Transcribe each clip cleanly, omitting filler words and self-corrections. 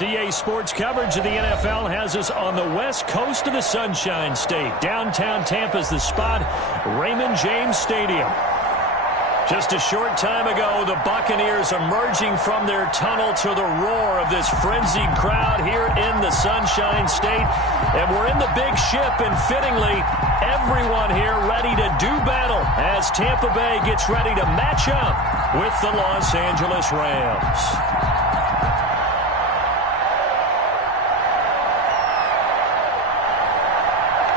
DA Sports coverage of the NFL has us on the west coast of the Sunshine State. Downtown Tampa's the spot, Raymond James Stadium. Just a short time ago, the Buccaneers emerging from their tunnel to the roar of this frenzied crowd here in the Sunshine State. And we're in the big ship, and fittingly, everyone here ready to do battle as Tampa Bay gets ready to match up with the Los Angeles Rams.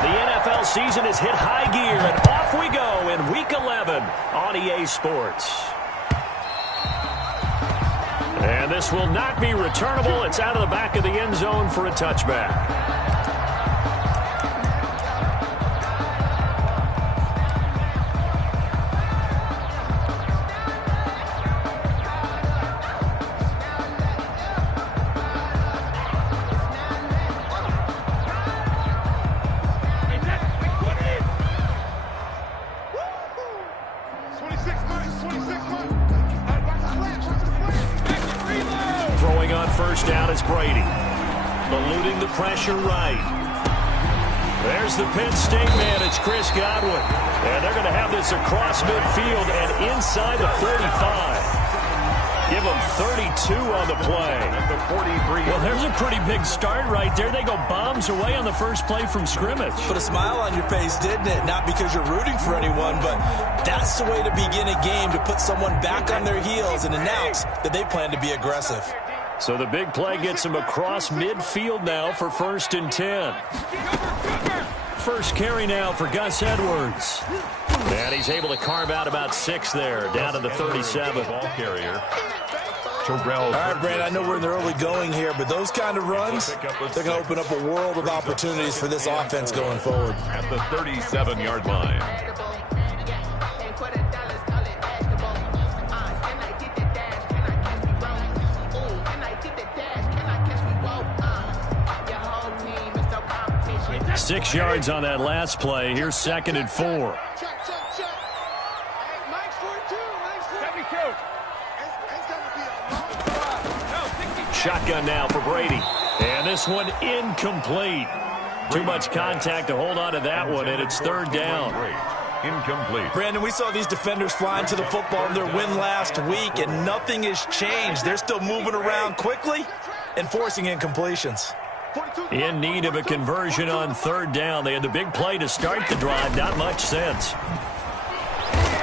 The NFL season has hit high gear, and off we go in Week 11 on EA Sports. And this will not be returnable. It's out of the back of the end zone for a touchback. Pressure right. There's the Penn State man. It's Chris Godwin. And they're going to have this across midfield and inside the 45. Give them 32 on the play. Well, there's a pretty big start right there. They go bombs away on the first play from scrimmage. Put a smile on your face, didn't it? Not because you're rooting for anyone, but that's the way to begin a game, to put someone back on their heels and announce that they plan to be aggressive. So the big play gets him across midfield now for 1st and 10. First carry now for Gus Edwards. And he's able to carve out about 6 there, down to the 37. Ball carrier. All right, Brandon, I know we're in the early going here, but those kind of runs, they're going to open up a world of opportunities for this offense going forward. At the 37-yard line. 6 yards on that last play. Here's 2nd and 4. Shotgun now for Brady. And this one incomplete. Too much contact to hold on to that one, and it's 3rd down. Incomplete. Brandon, we saw these defenders flying to the football in their win last week, and nothing has changed. They're still moving around quickly and forcing incompletions. In need of a conversion on 3rd down. They had the big play to start the drive. Not much sense.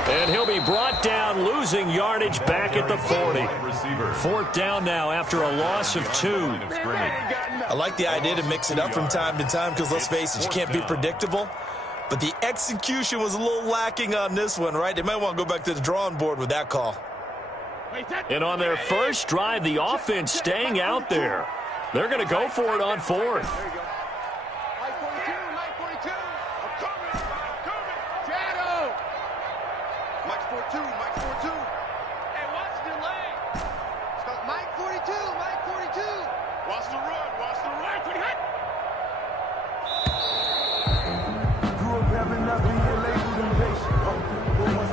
And he'll be brought down, losing yardage back at the 40. 4th down now after a loss of 2. I like the idea to mix it up from time to time because, let's face it, you can't be predictable. But the execution was a little lacking on this one, right? They might want to go back to the drawing board with that call. And on their first drive, the offense staying out there. They're going to go for it on 4th.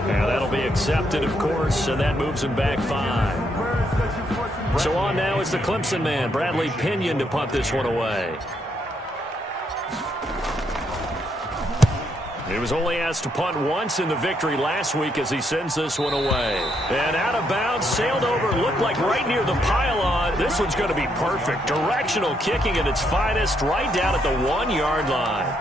Yeah, that'll be accepted, of course, and that moves him back 5. So on now is the Clemson man, Bradley Pinion, to punt this one away. He was only asked to punt once in the victory last week as he sends this one away. And out of bounds, sailed over, looked like right near the pylon. This one's going to be perfect. Directional kicking at its finest, right down at the 1-yard line.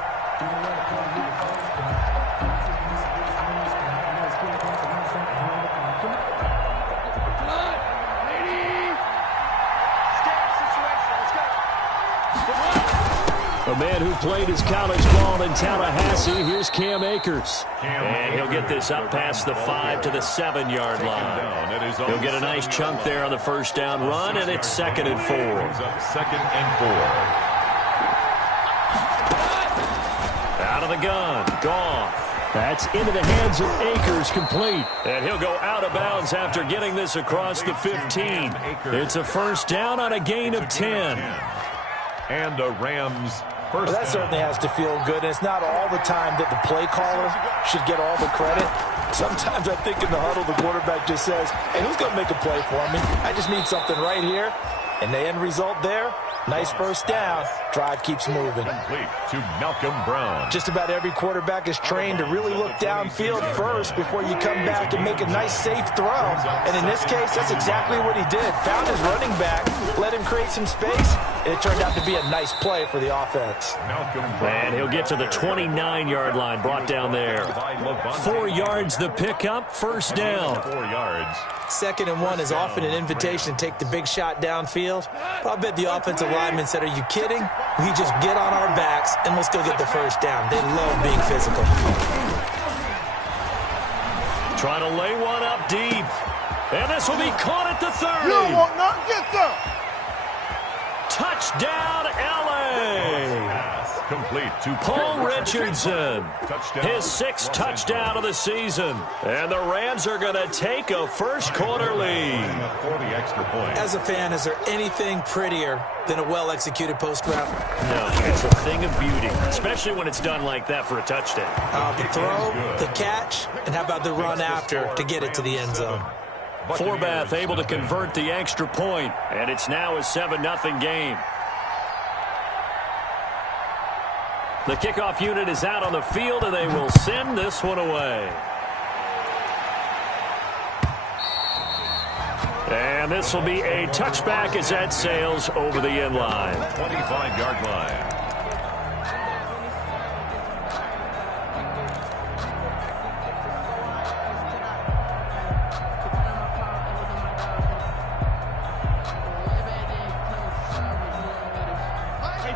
A man who played his college ball in Tallahassee. Here's Cam Akers. And he'll get this up past the 5 to the 7-yard line. He'll get a nice chunk there on the 1st down run, and it's 2nd and 4. 2nd and 4. Out of the gun. Goff. That's into the hands of Akers, complete. And he'll go out of bounds after getting this across the 15. It's a 1st down on a gain of 10. And the Rams Well, that certainly has to feel good. And it's not all the time that the play caller should get all the credit. Sometimes I think in the huddle, the quarterback just says, hey, who's going to make a play for me? I just need something right here. And the end result there, nice first down. Drive keeps moving. Complete to Malcolm Brown. Just about every quarterback is trained to really look downfield first before you come back and make a nice, safe throw. And in this case, that's exactly what he did. Found his running back, let him create some space, and it turned out to be a nice play for the offense. And he'll get to the 29-yard line, brought down there. 4 yards the pickup, first down. 4 yards. 2nd and 1 is often an invitation to take the big shot downfield. But I'll bet the offensive lineman said, are you kidding? We just get on our backs and we'll still get the first down. They love being physical. Trying to lay one up deep. And this will be caught at the 30. You don't want none, get them. Touchdown, LA. Complete to Paul Richardson, his 6th touchdown of the season. And the Rams are going to take a first-quarter lead. For the extra point. As a fan, is there anything prettier than a well-executed post route? No, it's a thing of beauty, especially when it's done like that for a touchdown. The throw, the catch, and how about the run after to get it to the end zone? Forbath able to convert the extra point, and it's now a 7-0 game. The kickoff unit is out on the field, and they will send this one away. And this will be a touchback as that sails over the end line. 25-yard line.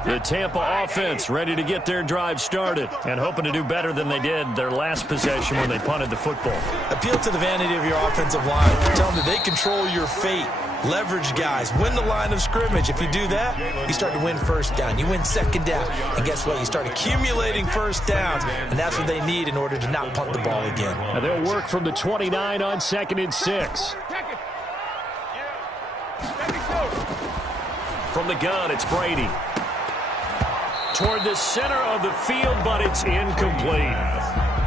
The Tampa offense ready to get their drive started and hoping to do better than they did their last possession when they punted the football. Appeal to the vanity of your offensive line. Tell them that they control your fate. Leverage guys. Win the line of scrimmage. If you do that, you start to win first down. You win second down. And guess what? You start accumulating first downs. And that's what they need in order to not punt the ball again. Now they'll work from the 29 on 2nd and 6. From the gun, it's Brady. Toward the center of the field, but it's incomplete.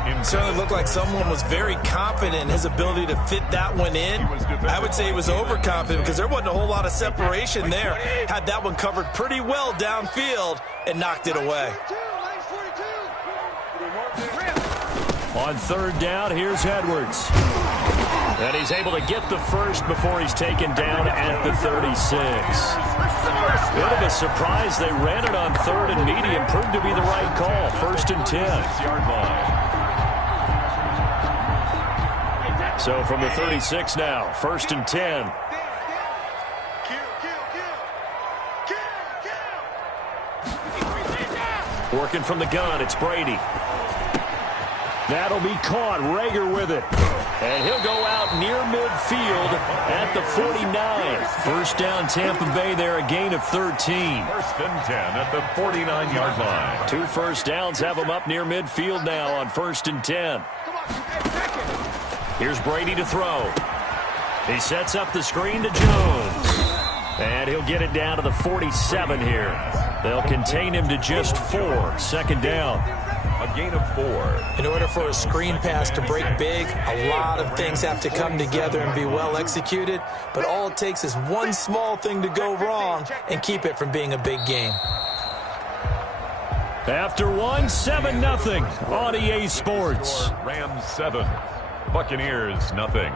It certainly looked like someone was very confident in his ability to fit that one in. I would say he was overconfident because there wasn't a whole lot of separation there. Had that one covered pretty well downfield and knocked it away. On 3rd down, here's Edwards. And he's able to get the first before he's taken down at the 36. Bit of a surprise. They ran it on 3rd and medium. Proved to be the right call. 1st and 10. 6-yard line. So from the 36 now, 1st and 10. Working from the gun, it's Brady. That'll be caught. Rager with it. And he'll go out near midfield at the 49. First down, Tampa Bay there, a gain of 13. 1st and 10 at the 49-yard line. 2 first downs have him up near midfield now on 1st and 10. Here's Brady to throw. He sets up the screen to Jones. And he'll get it down to the 47 here. They'll contain him to just 4. 2nd down. A gain of 4. In order for a screen pass to break big, a lot of things have to come together and be well executed. But all it takes is one small thing to go wrong and keep it from being a big game. After 1, 7-0 on EA Sports. Rams 7. Buccaneers nothing.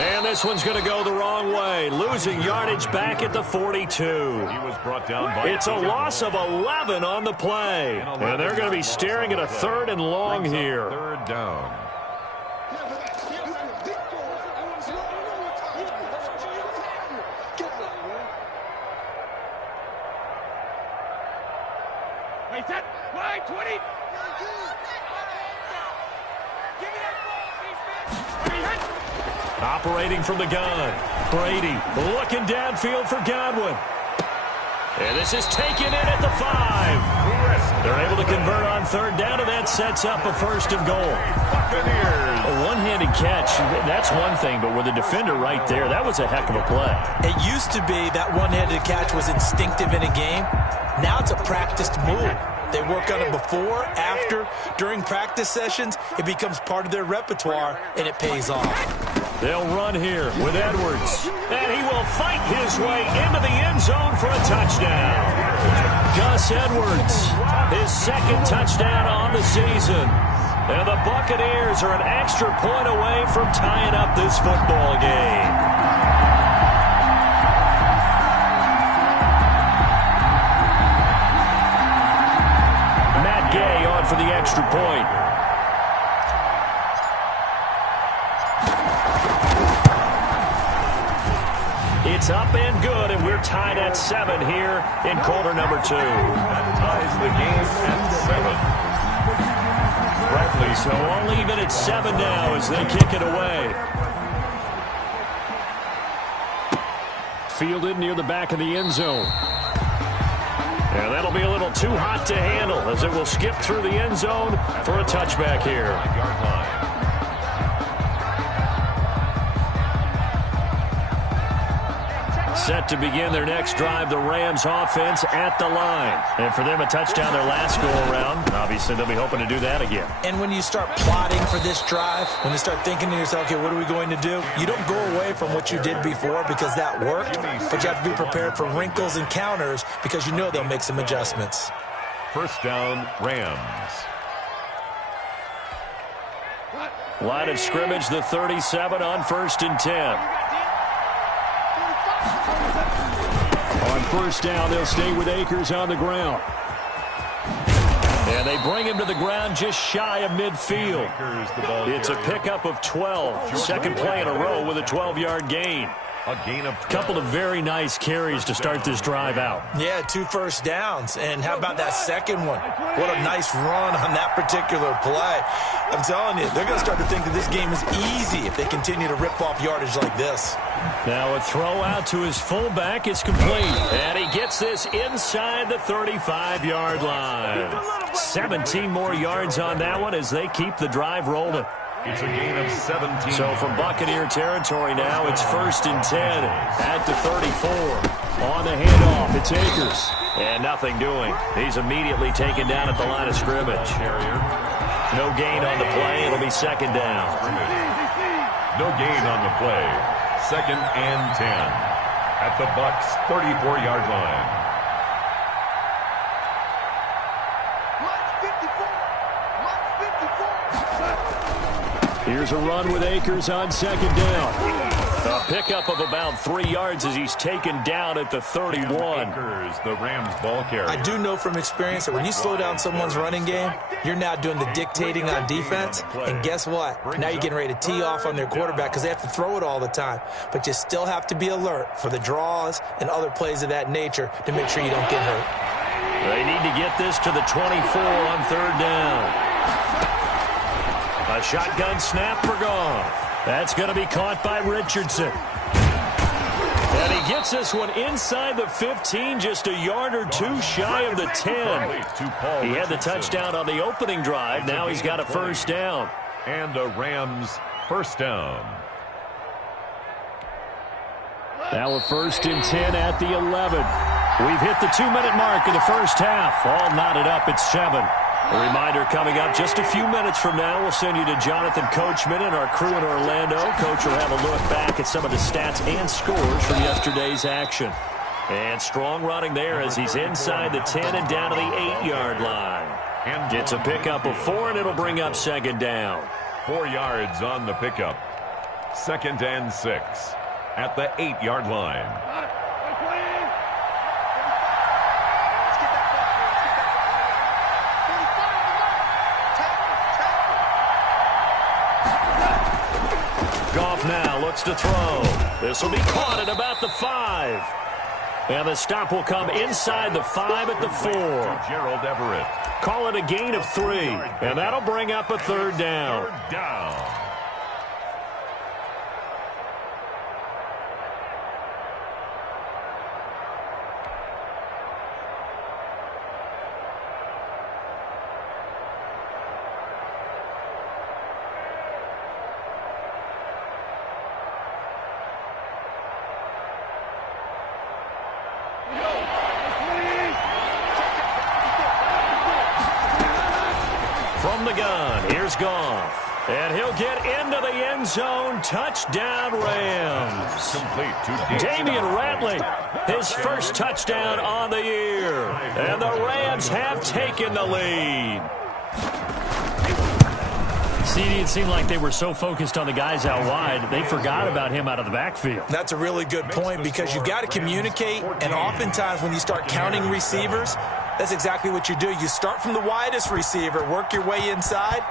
And this one's going to go the wrong way. Losing yardage back at the 42. He was brought down by... It's a loss of 11 on the play. And they're going to be staring at a 3rd and long here. 3rd down. Wide 20. Operating from the gun. Brady looking downfield for Godwin. And this is taken in at the 5. They're able to convert on third down, and that sets up a first and goal. A one-handed catch, that's one thing, but with the defender right there, that was a heck of a play. It used to be that one-handed catch was instinctive in a game. Now it's a practiced move. They work on it before, after, during practice sessions. It becomes part of their repertoire, and it pays off. They'll run here with Edwards, and he will fight his way into the end zone for a touchdown. Gus Edwards, his second touchdown on the season. And the Buccaneers are an extra point away from tying up this football game. Matt Gay on for the extra point. It's up and good, and we're tied at 7 here in quarter number 2. That ties the game at 7. Bradley, so only even at 7 now as they kick it away. Fielded near the back of the end zone. And that'll be a little too hot to handle as it will skip through the end zone for a touchback here. Set to begin their next drive, the Rams offense at the line. And for them, a touchdown their last go-around. Obviously, they'll be hoping to do that again. And when you start plotting for this drive, when you start thinking to yourself, okay, what are we going to do? You don't go away from what you did before because that worked, but you have to be prepared for wrinkles and counters because you know they'll make some adjustments. First down, Rams. Line of scrimmage, the 37 on 1st and 10. On first down, they'll stay with Akers on the ground. And they bring him to the ground just shy of midfield. It's a pickup of 12. Second play in a row with a 12-yard gain. A gain of 12. Couple of very nice carries to start this drive out. Yeah, 2 first downs. And how about that second one? What a nice run on that particular play. I'm telling you, they're going to start to think that this game is easy if they continue to rip off yardage like this. Now a throw out to his fullback is complete. And he gets this inside the 35-yard line. 17 more yards on that one as they keep the drive rolling. It's a gain of 17. So from Buccaneer territory now, it's 1st and 10 at the 34. On the handoff, it's Akers. And nothing doing. He's immediately taken down at the line of scrimmage. No gain on the play. It'll be second down. No gain on the play. 2nd and 10 at the Bucs' 34-yard line. Here's a run with Akers on second down. A pickup of about 3 yards as he's taken down at the 31. Akers, the Rams ball carrier. I do know from experience that when you slow down someone's running game, you're now doing the dictating on defense. And guess what? Now you're getting ready to tee off on their quarterback because they have to throw it all the time. But you still have to be alert for the draws and other plays of that nature to make sure you don't get hurt. They need to get this to the 24 on third down. A shotgun snap for Goff. That's going to be caught by Richardson. And he gets this one inside the 15, just a yard or 2 shy of the 10. He had the touchdown on the opening drive. Now he's got a first down. And a Rams first down. Now a 1st and 10 at the 11. We've hit the 2-minute mark of the first half. All knotted up at 7. A reminder coming up just a few minutes from now. We'll send you to Jonathan Coachman and our crew in Orlando. Coach will have a look back at some of the stats and scores from yesterday's action. And strong running there as he's inside the 10 and down to the 8-yard line. It's a pickup of 4, and it'll bring up second down. 4 yards on the pickup. 2nd and 6 at the 8-yard line. Goff now looks to throw. This will be caught at about the 5. And the stop will come inside the 5 at the 4. Gerald Everett. Call it a gain of 3. And that'll bring up a third down. Goff. And he'll get into the end zone. Touchdown, Rams. Complete to Damian Ratley, his first touchdown on the year. And the Rams have taken the lead. CD, it seemed like they were so focused on the guys out wide, they forgot about him out of the backfield. That's a really good point because you've got to communicate, and oftentimes when you start counting receivers, that's exactly what you do. You start from the widest receiver, work your way inside.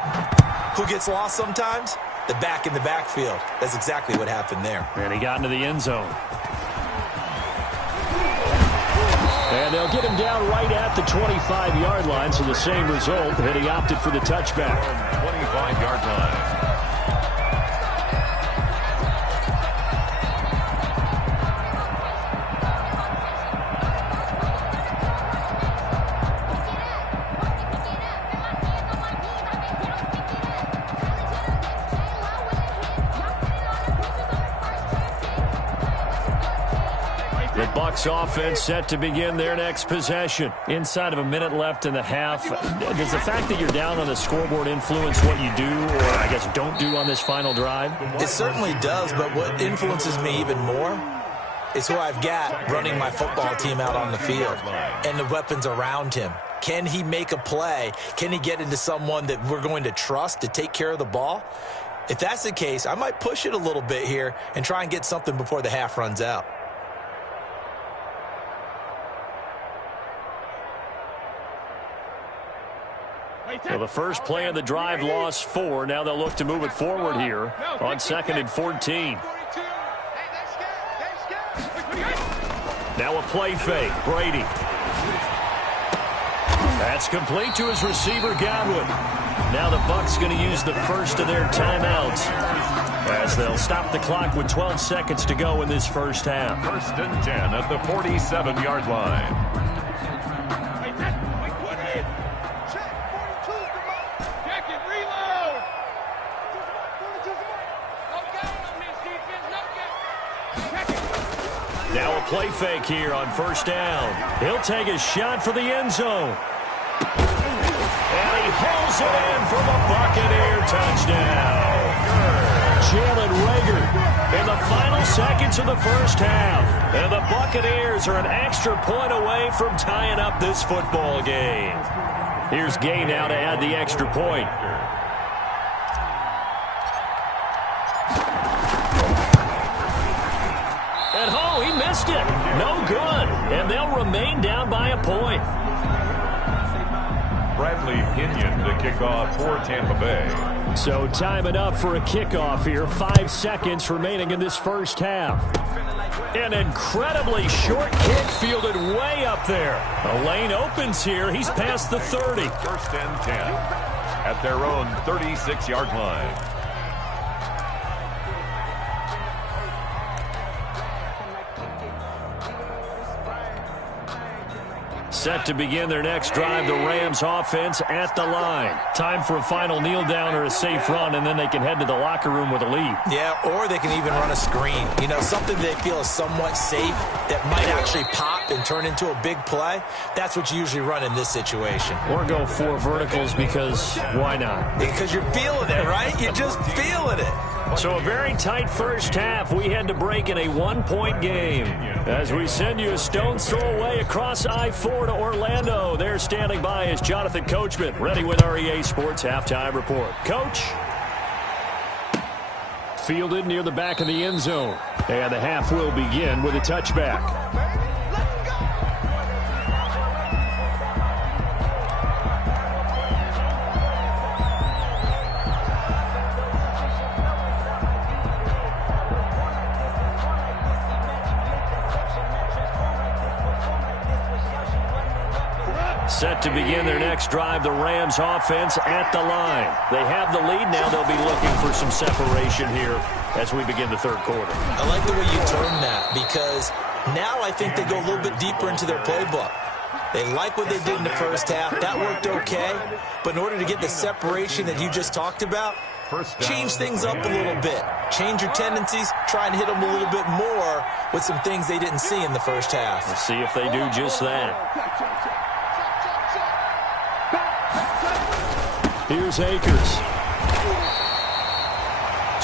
Who gets lost sometimes? The back in the backfield. That's exactly what happened there. And he got into the end zone. And they'll get him down right at the 25-yard line, so the same result, and he opted for the touchback. 25-yard line. The Bucs offense set to begin their next possession. Inside of a minute left in the half. Does the fact that you're down on the scoreboard influence what you do, or I guess don't do on this final drive? It certainly does, but what influences me even more is who I've got running my football team out on the field and the weapons around him. Can he make a play? Can he get into someone that we're going to trust to take care of the ball? If that's the case, I might push it a little bit here and try and get something before the half runs out. Well, the first play of the drive lost 4. Now they'll look to move it forward here on 2nd and 14. Now a play fake. Brady. That's complete to his receiver, Godwin. Now the Bucs going to use the first of their timeouts as they'll stop the clock with 12 seconds to go in this first half. 1st and 10 at the 47-yard line. Now a play fake here on 1st down. He'll take a shot for the end zone. And he hauls it in for the Buccaneer touchdown. Jalen Reagor in the final seconds of the first half. And the Buccaneers are an extra point away from tying up this football game. Here's Gay now to add the extra point. And oh, he missed it. No good. And they'll remain down by a point. Bradley Pinion to kick off for Tampa Bay. So time it up for a kickoff here. 5 seconds remaining in this first half. An incredibly short kick fielded way up there. A lane opens here. He's past the 30. 1st and 10 at their own 36-yard line. Set to begin their next drive, the Rams offense at the line. Time for a final kneel down or a safe run, and then they can head to the locker room with a lead. Yeah, or they can even run a screen. You know, something they feel is somewhat safe that might actually pop and turn into a big play. That's what you usually run in this situation. Or go 4 verticals because why not? Because you're feeling it, right? You're just feeling it. So a very tight first half. We had to break in a 1-point game as we send you a stone's throw away across I-4 to Orlando. There standing by is Jonathan Coachman, ready with our EA Sports Halftime Report. Coach. Fielded near the back of the end zone. And the half will begin with a touchback. Set to begin their next drive, the Rams offense at the line. They have the lead now. They'll be looking for some separation here as we begin the third quarter. I like the way you term that because now I think they go a little bit deeper into their playbook. They like what they did in the first half. That worked okay. But in order to get the separation that you just talked about, change things up a little bit. Change your tendencies. Try and hit them a little bit more with some things they didn't see in the first half. We'll see if they do just that. Here's Akers.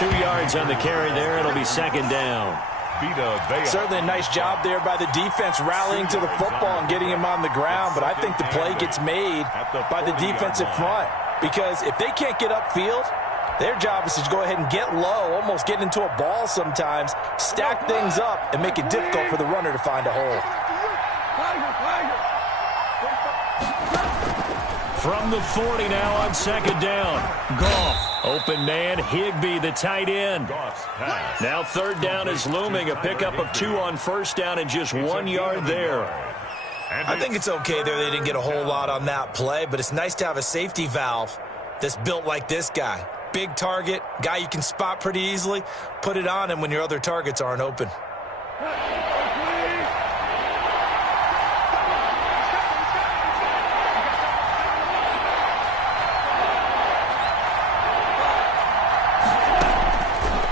2 yards on the carry there. It'll be second down. Certainly a nice job there by the defense rallying to the football and getting him on the ground, but I think the play gets made by the defensive front because if they can't get upfield, their job is to go ahead and get low, almost get into a ball sometimes, stack things up, and make it difficult for the runner to find a hole. From the 40 now on second down. Goff. Open man, Higbee, the tight end. Now third down is looming. A pickup of 2 on first down and just 1 yard there. I think it's okay there. They didn't get a whole lot on that play, but it's nice to have a safety valve that's built like this guy. Big target, guy you can spot pretty easily. Put it on him when your other targets aren't open.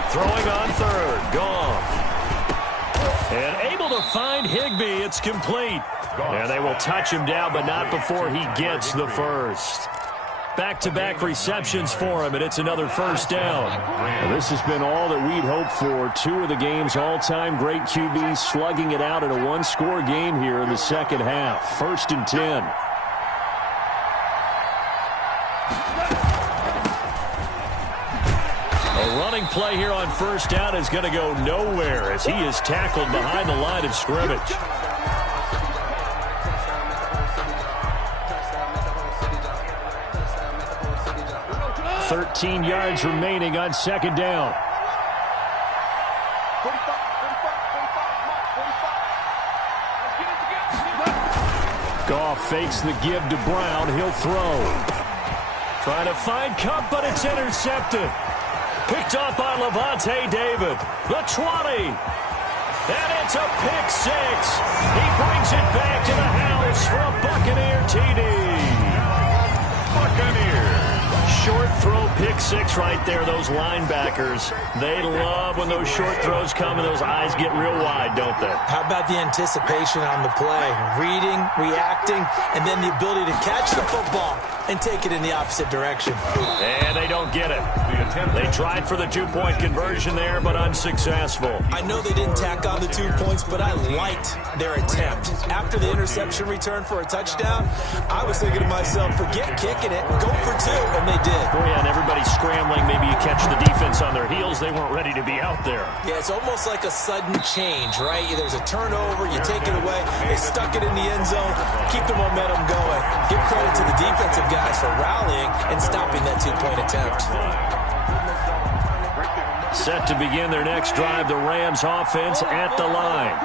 Throwing on third. Goff. And able to find Higbee. It's complete. And they will touch him down, but not before he gets the first. Back-to-back receptions for him, and it's another first down. Well, this has been all that we'd hoped for. 2 of the game's all-time great QBs slugging it out in a one-score game here in the second half. 1st and 10. A running play here on first down is going to go nowhere as he is tackled behind the line of scrimmage. 13 yards remaining on second down. Goff fakes the give to Brown. He'll throw. Trying to find Cup, but it's intercepted. Picked up by Levante David. The 20. And it's a pick 6. He brings it back to the house for a Buccaneer TD. Buccaneers. Short throw pick 6 right there. Those linebackers, they love when those short throws come and those eyes get real wide, don't they? How about the anticipation on the play? Reading, reacting, and then the ability to catch the football and take it in the opposite direction. And they don't get it. They tried for the 2-point conversion there, but unsuccessful. I know they didn't tack on the 2 points, but I liked their attempt. After the interception return for a touchdown, I was thinking to myself, forget kicking it, go for 2, and they did. Oh, yeah, and everybody's scrambling. Maybe you catch the defense on their heels. They weren't ready to be out there. Yeah, it's almost like a sudden change, right? There's a turnover, you take it away, they stuck it in the end zone, keep the momentum going. Give credit to the defensive guys for rallying and stopping that 2-point attempt. Set to begin their next drive, the Rams offense at the line.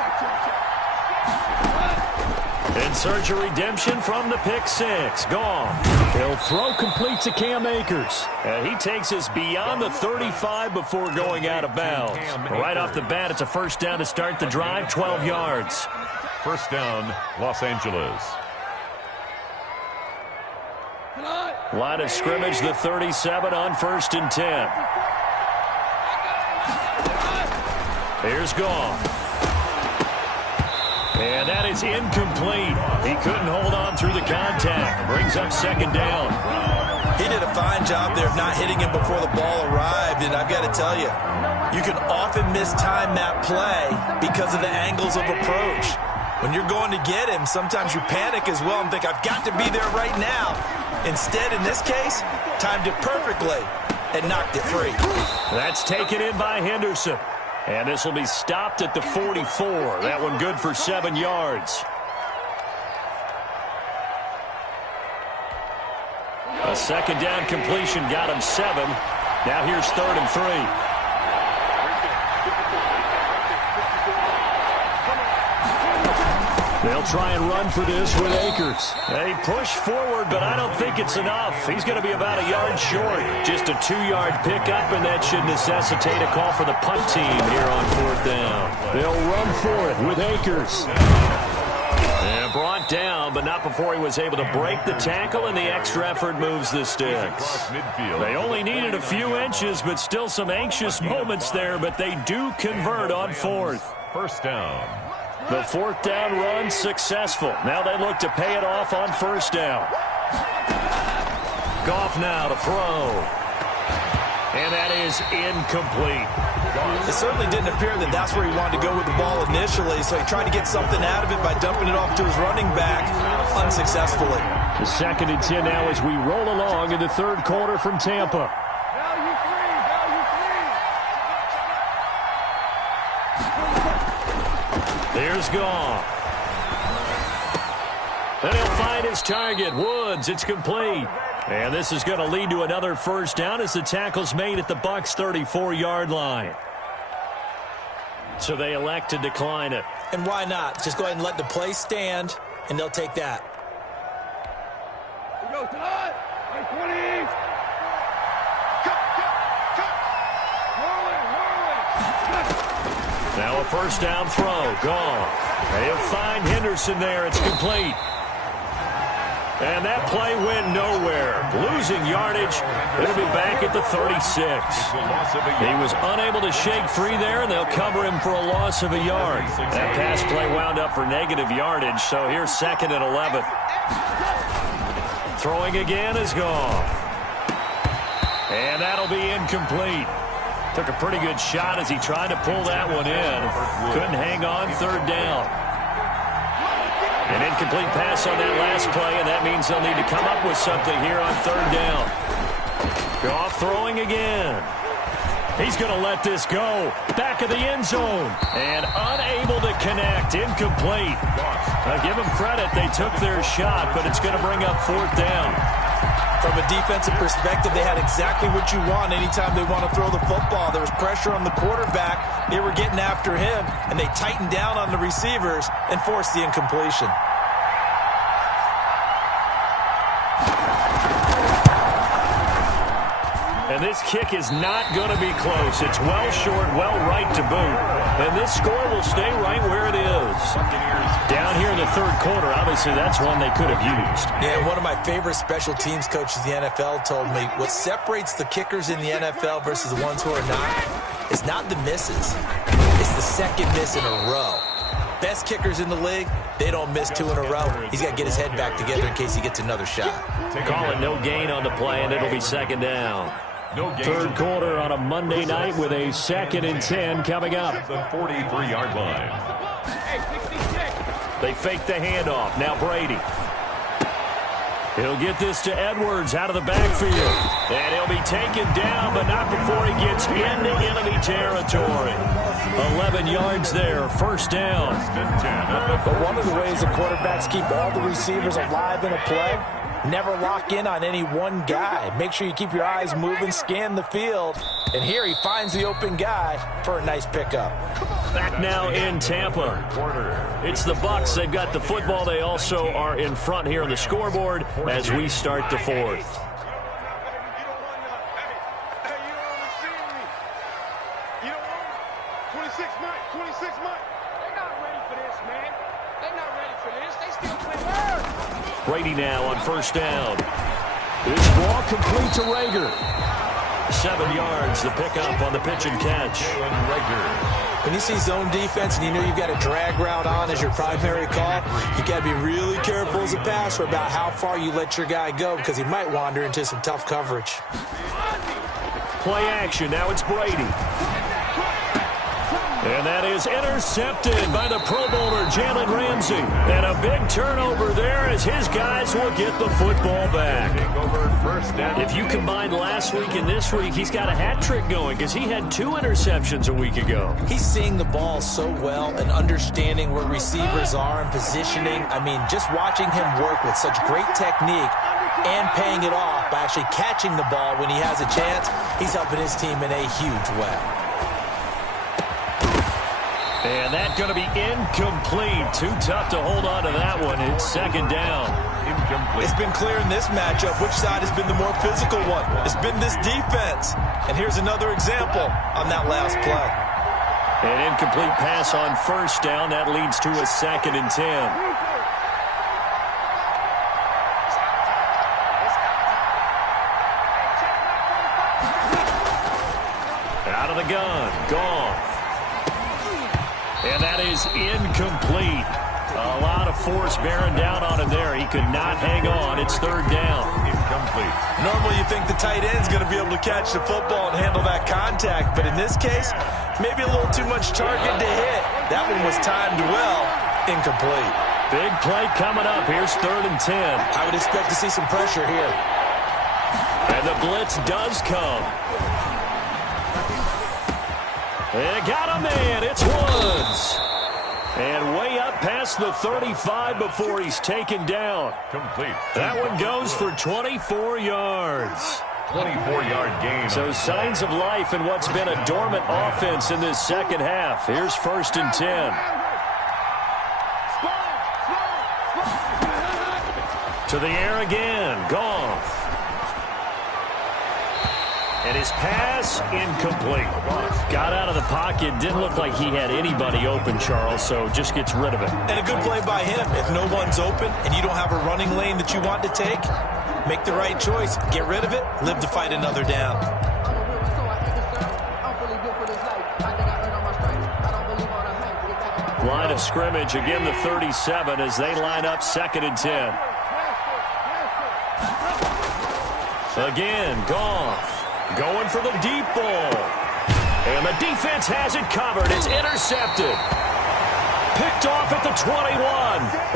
In search of redemption from the pick 6. Gone. He'll throw complete to Cam Akers. And he takes us beyond the 35 before going out of bounds. Right off the bat, it's a first down to start the drive, 12 yards. First down, Los Angeles. Line of scrimmage, the 37 on 1st and 10. Here's Goff. And that is incomplete. He couldn't hold on through the contact. Brings up second down. He did a fine job there of not hitting him before the ball arrived, and I've got to tell you, you can often mistime that play because of the angles of approach. When you're going to get him, sometimes you panic as well and think, I've got to be there right now. Instead, in this case, timed it perfectly and knocked it free. That's taken in by Henderson. And this will be stopped at the 44. That one good for 7 yards. A second down completion got him 7. Now here's 3rd and 3. They'll try and run for this with Akers. They push forward, but I don't think it's enough. He's going to be about a yard short. Just a 2-yard pickup, and that should necessitate a call for the punt team here on 4th down. They'll run for it with Akers. And brought down, but not before he was able to break the tackle, and the extra effort moves the sticks. They only needed a few inches, but still some anxious moments there, but they do convert on 4th. First down. The 4th down run successful. Now they look to pay it off on 1st down. Goff now to throw. And that is incomplete. It certainly didn't appear that that's where he wanted to go with the ball initially, so he tried to get something out of it by dumping it off to his running back unsuccessfully. The 2nd and 10 now as we roll along in the third quarter from Tampa. There's Goff. And he'll find his target, Woods. It's complete. And this is going to lead to another first down as the tackle's made at the Bucs' 34-yard line. So they elect to decline it. And why not? Just go ahead and let the play stand, and they'll take that. We go tonight. 20. Now a first down throw. Gone. They'll find Henderson there. It's complete. And that play went nowhere. Losing yardage. It'll be back at the 36. He was unable to shake free there, and they'll cover him for a loss of a yard. That pass play wound up for negative yardage, so here's 2nd and 11. Throwing again is Goff. And that'll be incomplete. Took a pretty good shot as he tried to pull that one in. Couldn't hang on, 3rd down. An incomplete pass on that last play, and that means they'll need to come up with something here on 3rd down. Goff throwing again. He's going to let this go. Back of the end zone. And unable to connect. Incomplete. Now give them credit. They took their shot, but it's going to bring up 4th down. From a defensive perspective, they had exactly what you want anytime they want to throw the football. There was pressure on the quarterback. They were getting after him, and they tightened down on the receivers and forced the incompletion. And this kick is not going to be close. It's well short, well right to boot. And this score will stay right where it is. Down here in the third quarter, obviously that's one they could have used. Yeah, one of my favorite special teams coaches in the NFL told me what separates the kickers in the NFL versus the ones who are not is not the misses. It's the second miss in a row. Best kickers in the league, they don't miss 2 in a row. He's got to get his head back together in case he gets another shot. Call it no gain on the play, and it'll be 2nd down. Third quarter on a Monday night with a 2nd and 10 coming up. The 43-yard line. They fake the handoff. Now Brady. He'll get this to Edwards out of the backfield. And he'll be taken down, but not before he gets into enemy territory. 11 yards there, first down. But one of the ways the quarterbacks keep all the receivers alive in a play, never lock in on any one guy. Make sure you keep your eyes moving, scan the field. And here he finds the open guy for a nice pickup. Back now in Tampa. It's the Bucs. They've got the football. They also are in front here on the scoreboard as we start the fourth. Brady now on first down. This ball complete to Rager. 7 yards, the pickup on the pitch and catch. When you see zone defense and you know you've got a drag route on as your primary call, you got to be really careful as a passer about how far you let your guy go because he might wander into some tough coverage. Play action. Now it's Brady. And that is intercepted by the Pro Bowler, Jalen Ramsey. And a big turnover there as his guys will get the football back. If you combine last week and this week, he's got a hat trick going because he had 2 interceptions a week ago. He's seeing the ball so well and understanding where receivers are and positioning. I mean, just watching him work with such great technique and paying it off by actually catching the ball when he has a chance, he's helping his team in a huge way. And that's going to be incomplete. Too tough to hold on to that one. It's 2nd down. Incomplete. It's been clear in this matchup which side has been the more physical one. It's been this defense. And here's another example on that last play. An incomplete pass on first down. That leads to a 2nd and 10. Out of the gun. Goff. And that is incomplete. A lot of force bearing down on him there. He could not hang on. It's third down. Incomplete. Normally you think the tight end's going to be able to catch the football and handle that contact, but in this case, maybe a little too much target to hit. That one was timed well. Incomplete. Big play coming up. Here's 3rd and 10. I would expect to see some pressure here. And the blitz does come. They got a man. It's Woods. And way up past the 35 before he's taken down. Complete. That one goes for 24 yards. 24-yard gain. So signs of life in what's been a dormant offense in this second half. Here's 1st and 10. To the air again. Goff. And his pass, incomplete. Got out of the pocket. Didn't look like he had anybody open, Charles, so just gets rid of it. And a good play by him. If no one's open and you don't have a running lane that you want to take, make the right choice. Get rid of it. Live to fight another down. Line of scrimmage, again the 37 as they line up 2nd and 10. Again, Goff. Going for the deep ball. And the defense has it covered. It's intercepted. Picked off at the 21.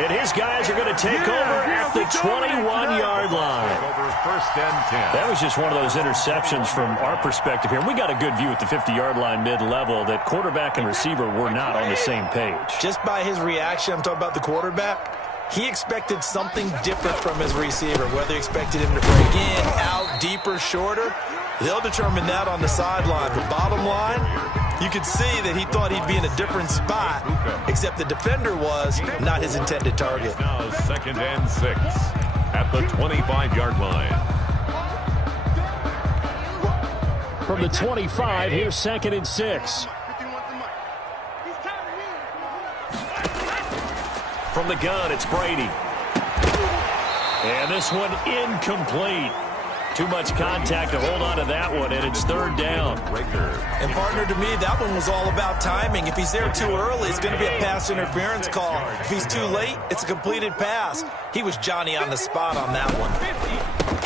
And his guys are going to take over at the 21-yard line. Over 1st and 10. That was just one of those interceptions from our perspective here. We got a good view at the 50-yard line mid-level that quarterback and receiver were not on the same page. Just by his reaction, I'm talking about the quarterback, he expected something different from his receiver, whether he expected him to break in, out, deeper, shorter. They'll determine that on the sideline. But bottom line, you could see that he thought he'd be in a different spot, except the defender was not his intended target. Now 2nd and 6 at the 25-yard line. From the 25, here's 2nd and 6. From the gun, it's Brady. And this one incomplete. Too much contact to hold on to that one, and it's 3rd down. And, partner, to me, that one was all about timing. If he's there too early, it's going to be a pass interference call. If he's too late, it's a completed pass. He was Johnny on the spot on that one.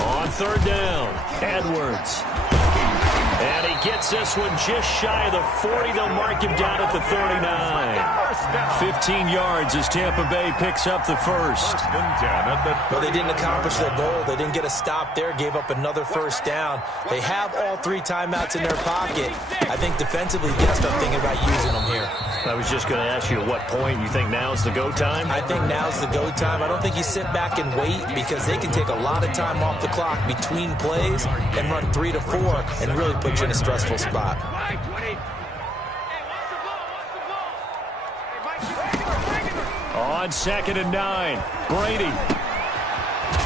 On 3rd down, Edwards. And he gets this one just shy of the 40. They'll mark him down at the 39. 15 yards as Tampa Bay picks up the first. But they didn't accomplish their goal. They didn't get a stop there, gave up another 1st down. They have all 3 timeouts in their pocket. I think defensively, you got to start thinking about using them here. I was just going to ask you at what point you think now's the go time? I think now's the go time. I don't think you sit back and wait because they can take a lot of time off the clock between plays and run 3 to 4 and really put you in a stressful spot. On 2nd and 9, Brady.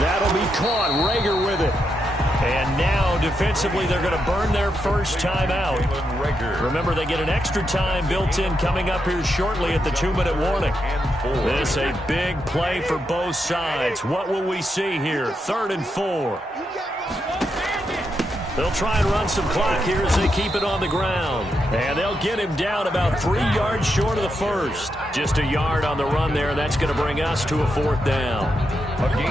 That'll be caught. Rager with it. And now, defensively, they're going to burn their first time out. Remember, they get an extra time built in coming up here shortly at the 2-minute warning. This a big play for both sides. What will we see here? 3rd and 4. They'll try and run some clock here as they keep it on the ground. And they'll get him down about 3 yards short of the first. Just a yard on the run there. That's going to bring us to a 4th down.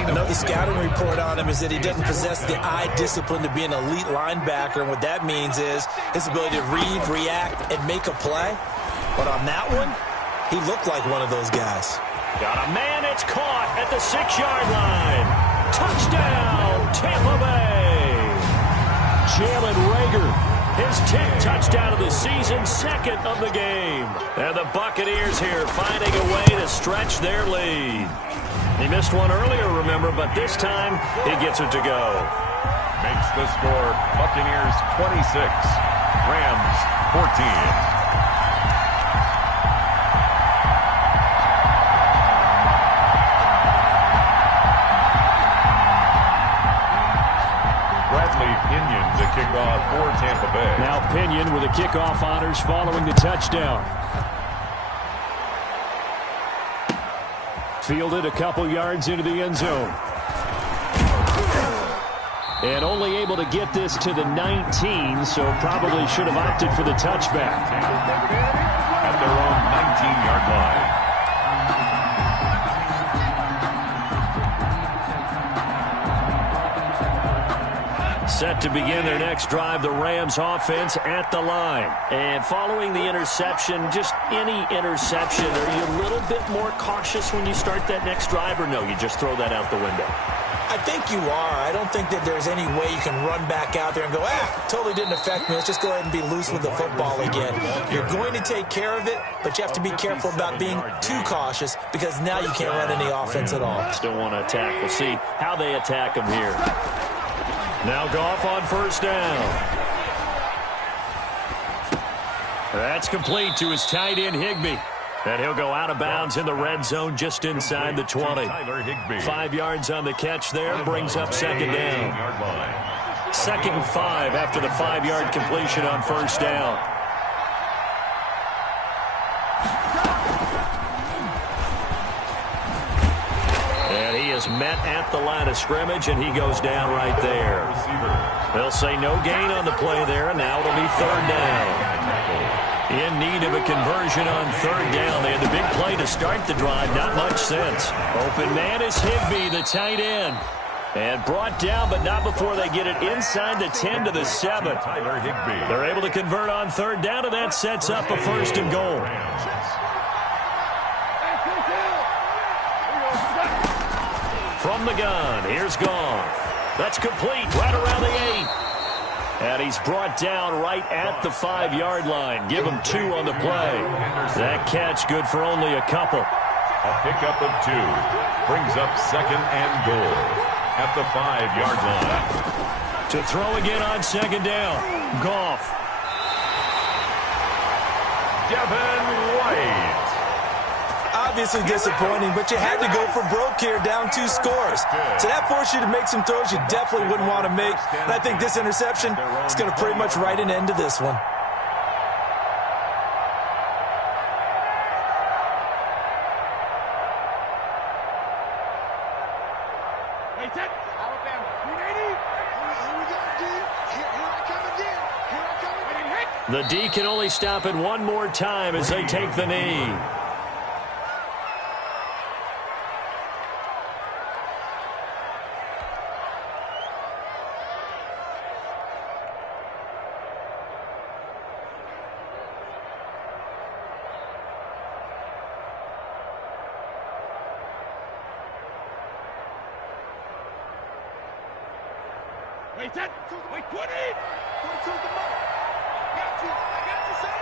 Another scouting report on him is that he doesn't possess the eye discipline to be an elite linebacker. And what that means is his ability to read, react, and make a play. But on that one, he looked like one of those guys. Got a man. It's caught at the 6-yard line. Touchdown, Tampa Bay. Jalen Rager, his 10th touchdown of the season, 2nd of the game. And the Buccaneers here finding a way to stretch their lead. He missed one earlier, remember, but this time he gets it to go. Makes the score Buccaneers 26, Rams 14. To kick off for Tampa Bay. Now Pinion with the kickoff honors following the touchdown. Fielded a couple yards into the end zone. And only able to get this to the 19, so probably should have opted for the touchback. At their own 19-yard line. Set to begin their next drive, the Rams offense at the line. And following the interception, just any interception, are you a little bit more cautious when you start that next drive, or no, you just throw that out the window? I think you are. I don't think that there's any way you can run back out there and go, totally didn't affect me. Let's just go ahead and be loose with the football again. You're going to take care of it, but you have to be careful about being too cautious because now you can't run any offense at all. Still want to attack. We'll see how they attack them here. Now Goff on first down. That's complete to his tight end, Higbee. And he'll go out of bounds in the red zone just inside the 20. 5 yards on the catch there, brings up second down. 2nd and 5 after the 5-yard completion on first down. And he is met at the line of scrimmage, and he goes down right there. They'll say no gain on the play there, and now it'll be 3rd down. In need of a conversion on 3rd down. They had the big play to start the drive. Not much sense. Open man is Higbee, the tight end. And brought down, but not before they get it inside the 10 to the 7. They're able to convert on 3rd down, and that sets up a 1st and goal. From the gun, here's Goff. That's complete right around the 8. And he's brought down right at the 5-yard line. Give him 2 on the play. That catch good for only a couple. A pickup of 2 brings up 2nd and goal at the 5-yard line. To throw again on 2nd down. Goff. Devin White. Obviously disappointing, but you had to go for broke here, down 2 scores. So that forced you to make some throws you definitely wouldn't want to make. And I think this interception is going to pretty much write an end to this one. The D can only stop it one more time as they take the knee. Wait, 10. Wait, 20. 22 the ball. I got you, son.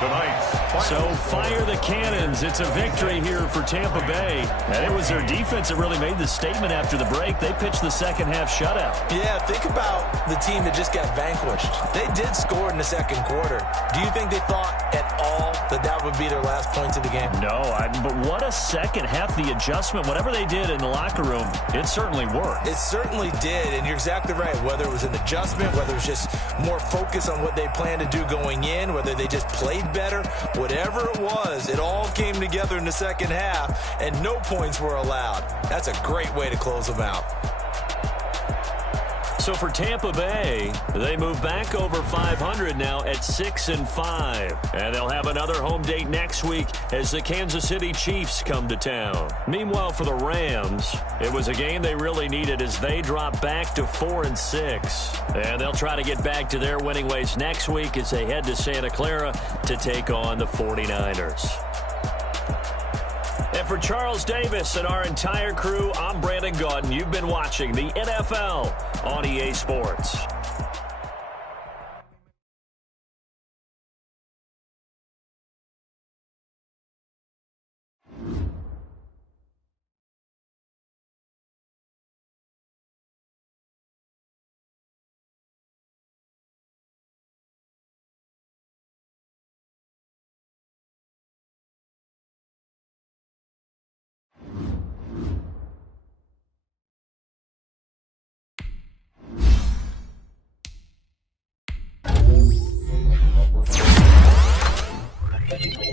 Tonight's So fire the cannons. It's a victory here for Tampa Bay. And it was their defense that really made the statement after the break. They pitched the second half shutout. Yeah, think about the team that just got vanquished. They did score in the 2nd quarter. Do you think they thought at all that that would be their last points of the game? No, but what a second half. The adjustment, whatever they did in the locker room, it certainly worked. It certainly did, and you're exactly right. Whether it was an adjustment, whether it was just more focus on what they planned to do going in, whether they just played better, whatever it was, it all came together in the second half, and no points were allowed. That's a great way to close them out. So for Tampa Bay, they move back over 500 now at 6-5. And they'll have another home date next week as the Kansas City Chiefs come to town. Meanwhile, for the Rams, it was a game they really needed as they drop back to 4-6. And they'll try to get back to their winning ways next week as they head to Santa Clara to take on the 49ers. And for Charles Davis and our entire crew, I'm Brandon Gaudin. You've been watching the NFL on EA Sports. Thank you.